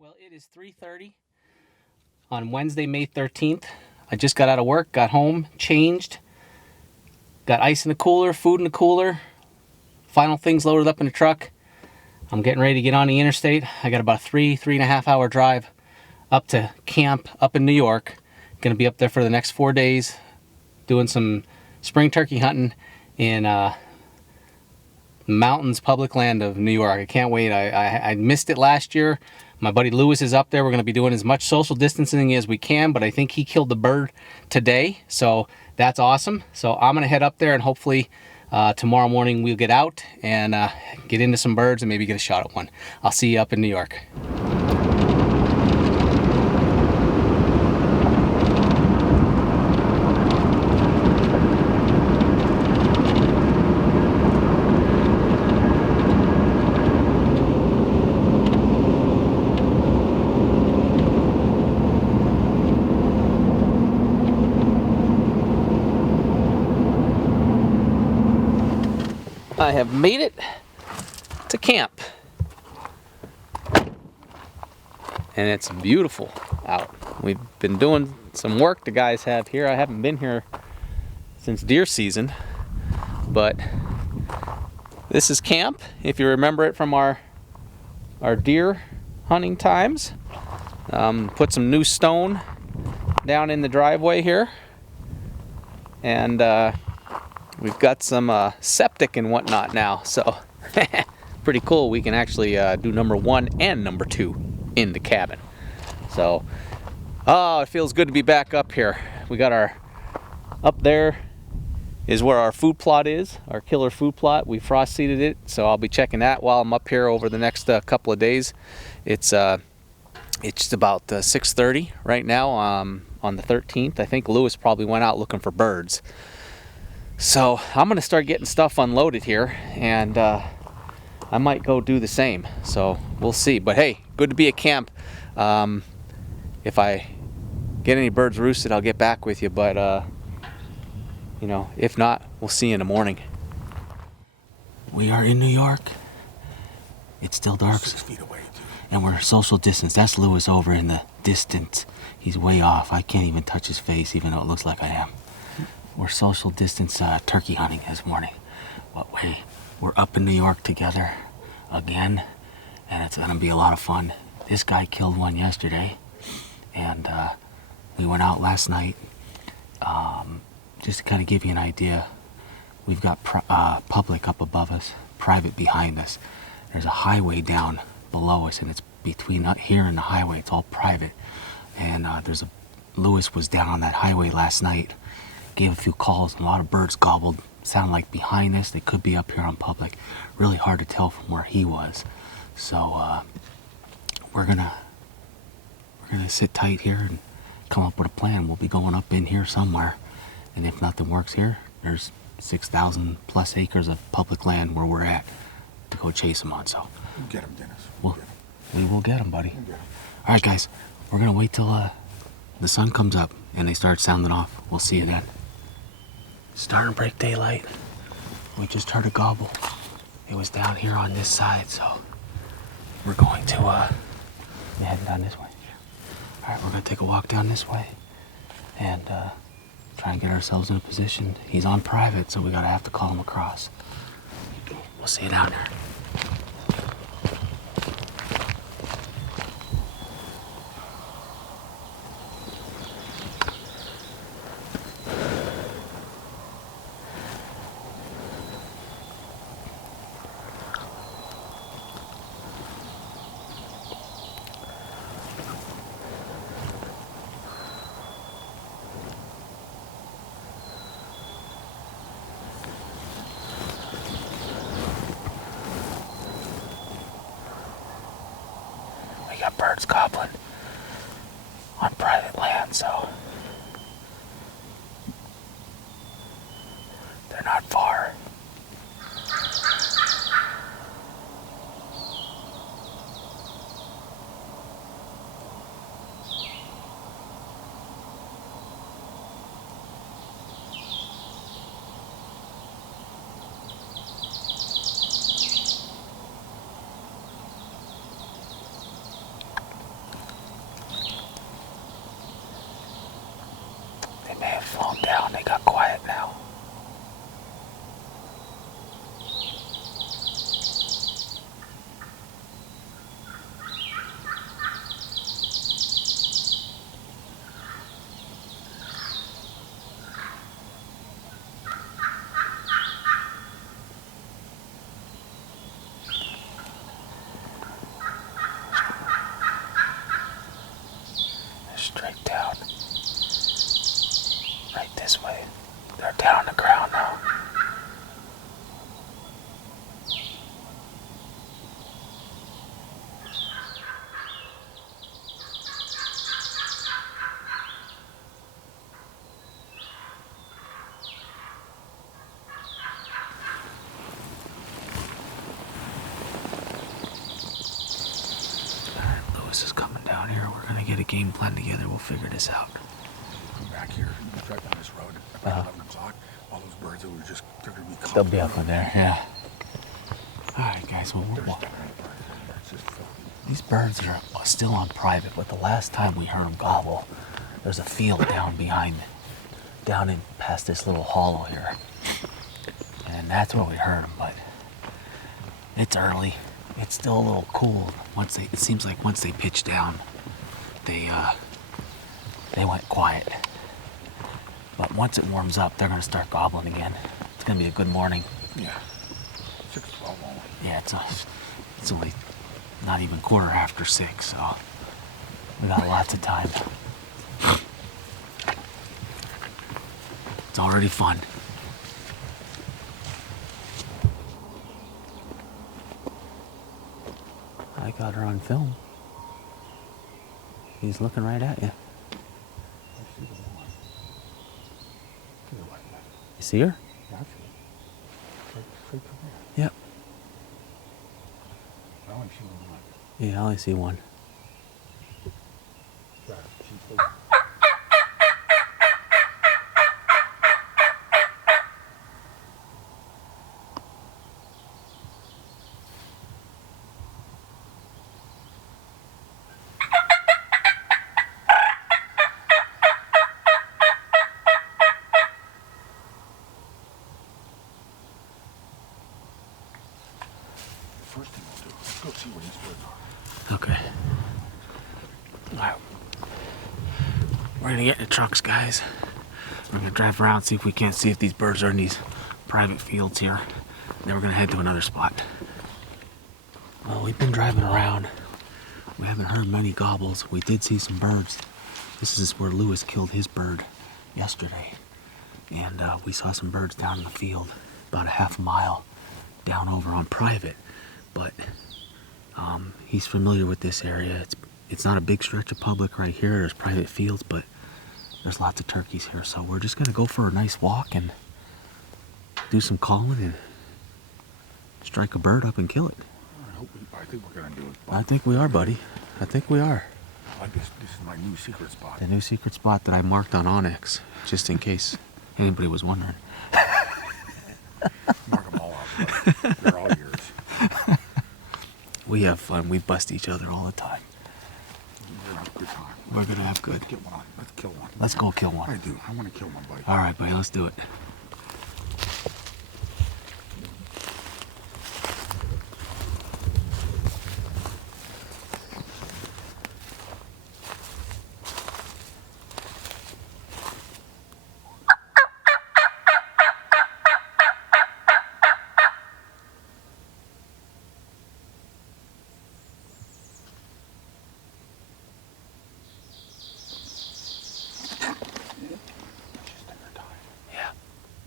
Well, it is 3:30 on Wednesday, May 13th. I just got out of work, got home, changed, got ice in the cooler, food in the cooler, final things loaded up in the truck. I'm getting ready to get on the interstate. I got about a 3.5 hour drive up to camp up in New York. Gonna be up there for the next 4 days doing some spring turkey hunting in mountains, public land of New York. I can't wait. I missed it last year. My buddy Lewis is up there. We're going to be doing as much social distancing as we can, but I think he killed the bird today, so that's awesome. So I'm going to head up there, and hopefully tomorrow morning we'll get out and get into some birds and maybe get a shot at one. I'll see you up in New York. I have made it to camp, and it's beautiful out. We've been doing some work the guys have here. I haven't been here since deer season, but this is camp, if you remember it from our deer hunting times. Put some new stone down in the driveway here, and we've got some septic and whatnot now, so pretty cool. We can actually do number 1 and number 2 in the cabin. So, oh, it feels good to be back up here. We got up there is where our food plot is, our killer food plot. We frost seeded it, so I'll be checking that while I'm up here over the next couple of days. It's about 6:30 right now on the 13th. I think Lewis probably went out looking for birds. So I'm going to start getting stuff unloaded here, and I might go do the same. So we'll see. But hey, good to be at camp. If I get any birds roosted, I'll get back with you. But, if not, we'll see you in the morning. We are in New York. It's still dark. 6 feet away, dude. And we're social distance. That's Lewis over in the distance. He's way off. I can't even touch his face, even though it looks like I am. We're social distance turkey hunting this morning. But we're up in New York together again, and it's gonna be a lot of fun. This guy killed one yesterday, and we went out last night. Just to kind of give you an idea, we've got public up above us, private behind us. There's a highway down below us, and it's between here and the highway. It's all private, and Lewis was down on that highway last night. Gave a few calls, and a lot of birds gobbled. Sound like behind us. They could be up here on public. Really hard to tell from where he was. So we're gonna sit tight here and come up with a plan. We'll be going up in here somewhere, and if nothing works here, there's 6,000 plus acres of public land where we're at to go chase them on. So We'll get him, Dennis. we will get them, buddy. We'll get him. All right, guys. We're gonna wait till the sun comes up and they start sounding off. We'll see you then. Starting to break daylight. We just heard a gobble. It was down here on this side, so we're going to be heading down this way. All right, we're gonna take a walk down this way and try and get ourselves in a position. He's on private, so we gotta have to call him across. We'll see you down there. We got birds gobbling on private land, so they're not far. Lewis is coming down here. We're gonna get a game plan together. We'll figure this out. Come back here. Drive down this road. About 11 o'clock. All those birds that were just, they're gonna be. They'll be up in there. Yeah. All right, guys. Well, these birds are still on private, but the last time we heard them gobble, there's a field down behind, down in past this little hollow here, and that's where we heard them. But it's early. It's still a little cool. It seems like once they pitch down, they went quiet. But once it warms up, they're gonna start gobbling again. It's gonna be a good morning. Yeah. 6:12 only. Yeah, it's only not even 6:15, so we got lots of time. It's already fun. I got her on film. He's looking right at you. You see her? Yeah, I see her. Straight from there. Yep. I only see one. Yeah, I only see one. Yeah, she's first thing we'll do, let's go see where these birds are. Okay. All right. We're gonna get in the trucks, guys. We're gonna drive around, see if we can't see if these birds are in these private fields here. Then we're gonna head to another spot. Well, we've been driving around. We haven't heard many gobbles. We did see some birds. This is where Lewis killed his bird yesterday. And we saw some birds down in the field, about a half a mile down over on private. But he's familiar with this area. It's not a big stretch of public right here. There's private fields, but there's lots of turkeys here. So we're just gonna go for a nice walk and do some calling and strike a bird up and kill it. I think we're gonna do it. I think we are, buddy. I think we are. This is my new secret spot. The new secret spot that I marked on Onyx, just in case anybody was wondering. Mark them all out, buddy. They're all yours. We have fun. We bust each other all the time. We're gonna have a good time. We're gonna have good. Let's get one. Let's kill one. Let's go kill one. I do. I want to kill one, buddy. All right, buddy. Let's do it.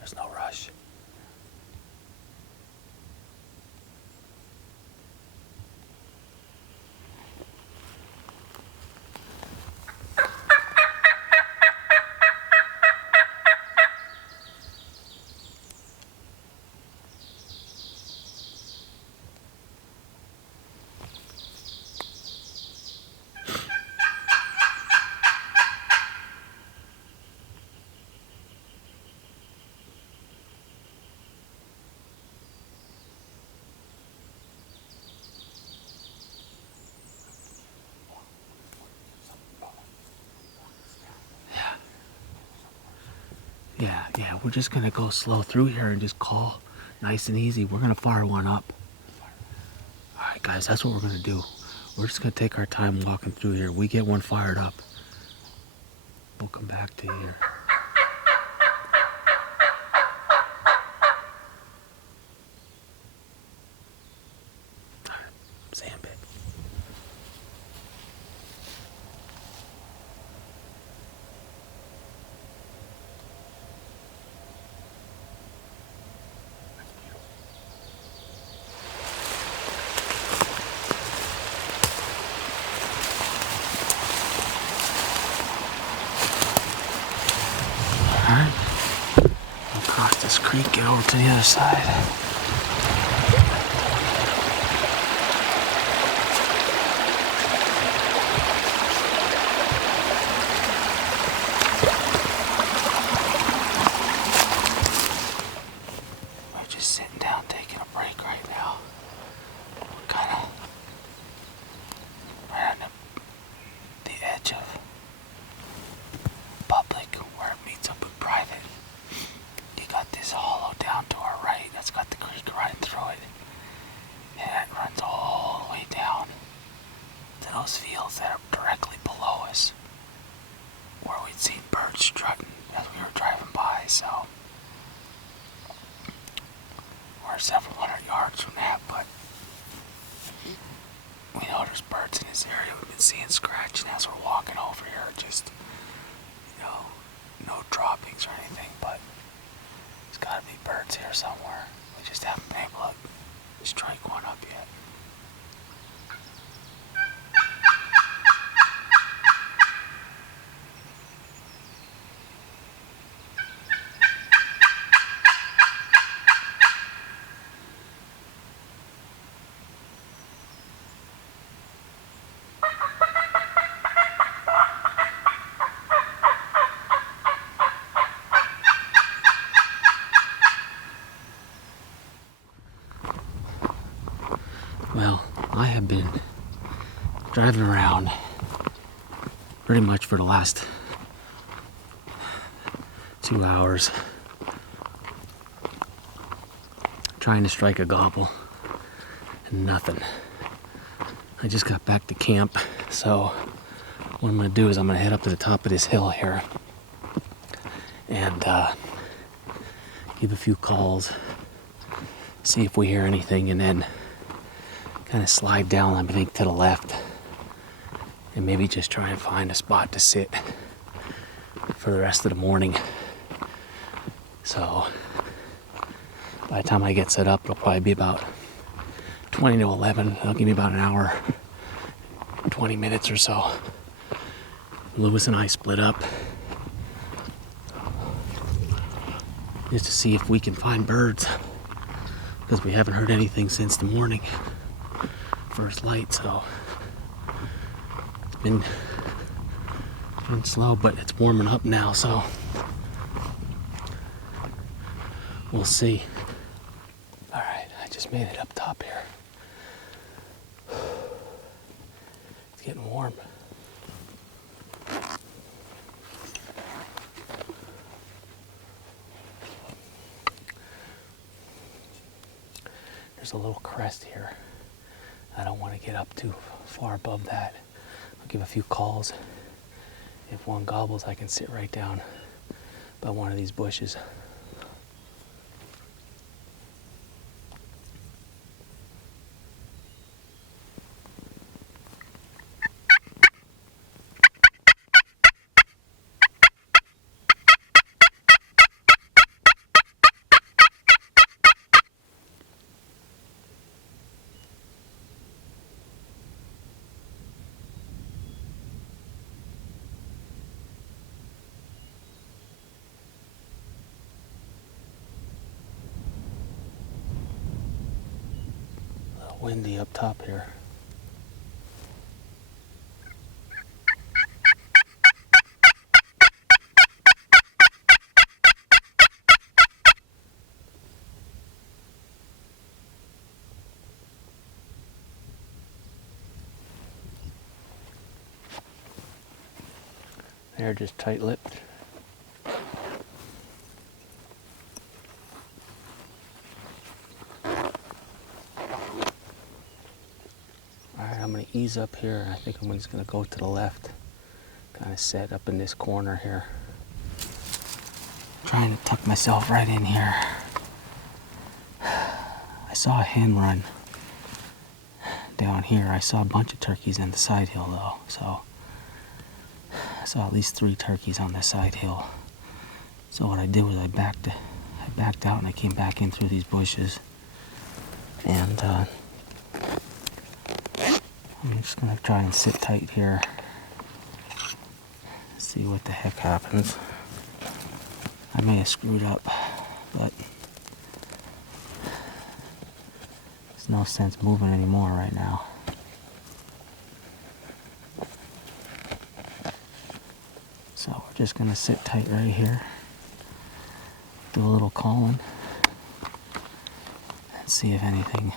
There's no rush. Yeah, we're just gonna go slow through here and just call nice and easy. We're gonna fire one up. All right, guys, that's what we're gonna do. We're just gonna take our time walking through here. We get one fired up, we'll come back to here. All right, sandbag. Alright, we'll cross this creek, get over to the other side. just sitting down taking a break right now. We're kind of right on the edge of public where it meets up with private. You got this hollow down to our right that's got the creek running through it. And it runs all the way down to those fields that are directly below us, where we'd seen birds strutting as we were driving by. So we're several hundred yards from that, but we know there's birds in this area. We've been seeing scratching as we're walking over here. Just, no droppings or anything, but there's got to be birds here somewhere. We just haven't been able to strike one up yet. Well, I have been driving around pretty much for the last 2 hours trying to strike a gobble and nothing. I just got back to camp, so what I'm going to do is I'm going to head up to the top of this hill here and give a few calls, see if we hear anything, and then kind of slide down, I think, to the left and maybe just try and find a spot to sit for the rest of the morning. So by the time I get set up, it'll probably be about 20 to 11. It'll give me about an hour, 20 minutes or so. Lewis and I split up just to see if we can find birds, because we haven't heard anything since the morning first light. So it's been slow, but it's warming up now, so we'll see. All right, I just made it up top here. It's getting warm. There's a little crest here. I don't want to get up too far above that. I'll give a few calls. If one gobbles, I can sit right down by one of these bushes. Windy up top here. They're just tight-lipped. I'm going to ease up here. I think I'm just going to go to the left. Kind of set up in this corner here. Trying to tuck myself right in here. I saw a hen run down here. I saw a bunch of turkeys on the side hill though. So I saw at least 3 turkeys on the side hill. So what I did was I backed out and I came back in through these bushes. And I'm just going to try and sit tight here, see what the heck happens. I may have screwed up, but there's no sense moving anymore right now. So we're just going to sit tight right here, do a little calling, and see if anything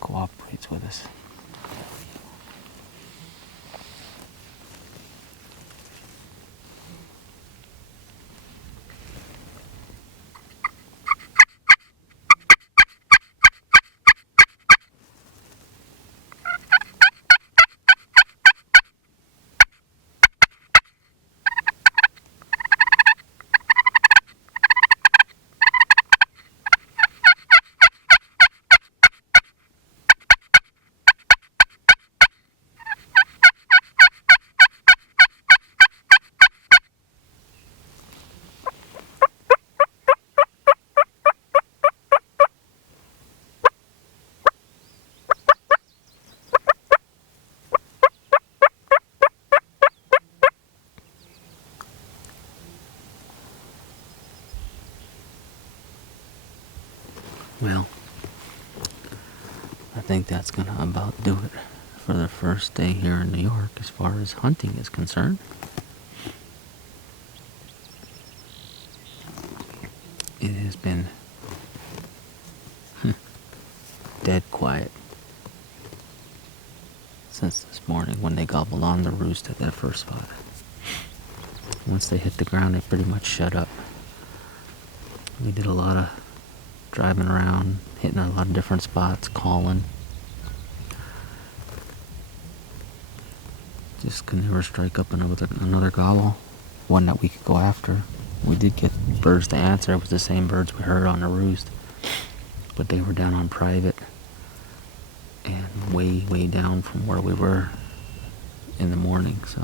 cooperates with us. Well, I think that's gonna about do it for the first day here in New York as far as hunting is concerned. It has been dead quiet since this morning when they gobbled on the roost at that first spot. Once they hit the ground, they pretty much shut up. We did a lot of driving around, hitting a lot of different spots, calling. Just could never strike up another gobble, one that we could go after. We did get birds to answer. It was the same birds we heard on the roost, but they were down on private and way down from where we were in the morning. So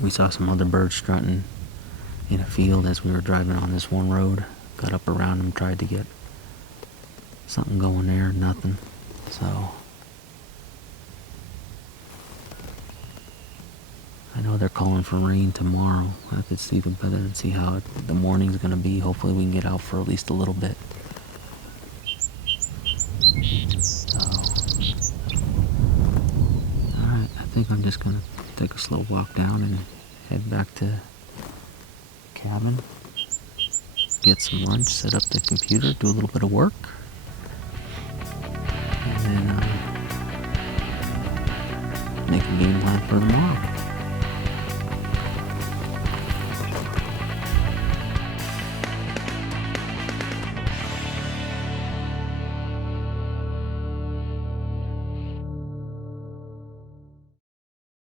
we saw some other birds strutting in a field as we were driving on this one road. Got up around them, tried to get something going there, nothing. So I know they're calling for rain tomorrow. I have to see the weather and see how the morning's gonna be. Hopefully we can get out for at least a little bit. So, alright, I think I'm just gonna take a slow walk down and head back to the cabin. Get some lunch, set up the computer, do a little bit of work, and then make a game plan for tomorrow.